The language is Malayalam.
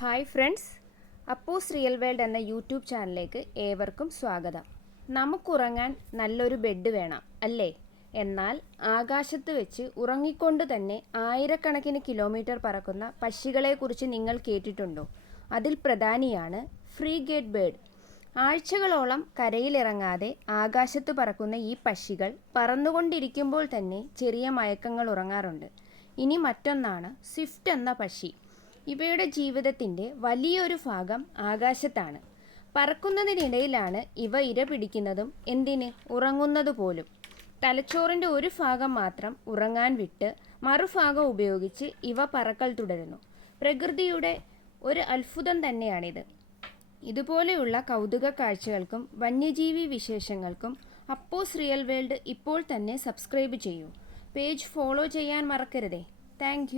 Hi friends, Appus real world എന്ന യൂട്യൂബ് ചാനലിലേക്ക് ഏവർക്കും സ്വാഗതം. നമുക്കുറങ്ങാൻ നല്ലൊരു ബെഡ് വേണം അല്ലേ? എന്നാൽ ആകാശത്ത് വെച്ച് ഉറങ്ങിക്കൊണ്ട് തന്നെ ആയിരക്കണക്കിന് കിലോമീറ്റർ പറക്കുന്ന പക്ഷികളെക്കുറിച്ച് നിങ്ങൾ കേട്ടിട്ടുണ്ടോ? അതിൽ പ്രധാനിയാണ് ഫ്രീഗേറ്റ് ബേർഡ്. ആഴ്ചകളോളം കരയിലിറങ്ങാതെ ആകാശത്ത് പറക്കുന്ന ഈ പക്ഷികൾ പറന്നുകൊണ്ടിരിക്കുമ്പോൾ തന്നെ ചെറിയ മയക്കങ്ങൾ ഉറങ്ങാറുണ്ട്. ഇനി മറ്റൊന്നാണ് സ്വിഫ്റ്റ് എന്ന പക്ഷി. ഇവയുടെ ജീവിതത്തിൻ്റെ വലിയൊരു ഭാഗം ആകാശത്താണ്. പറക്കുന്നതിനിടയിലാണ് ഇവ ഇര പിടിക്കുന്നതും എന്തിന് ഉറങ്ങുന്നത് പോലും. തലച്ചോറിൻ്റെ ഒരു ഭാഗം മാത്രം ഉറങ്ങാൻ വിട്ട് മറുഭാഗം ഉപയോഗിച്ച് ഇവ പറക്കൽ തുടരുന്നു. പ്രകൃതിയുടെ ഒരു അത്ഭുതം തന്നെയാണിത്. ഇതുപോലെയുള്ള കൗതുക കാഴ്ചകൾക്കും വന്യജീവി വിശേഷങ്ങൾക്കും അപ്പൂസ് റിയൽ വേൾഡ് ഇപ്പോൾ തന്നെ സബ്സ്ക്രൈബ് ചെയ്യൂ. പേജ് ഫോളോ ചെയ്യാൻ മറക്കരുതേ. താങ്ക്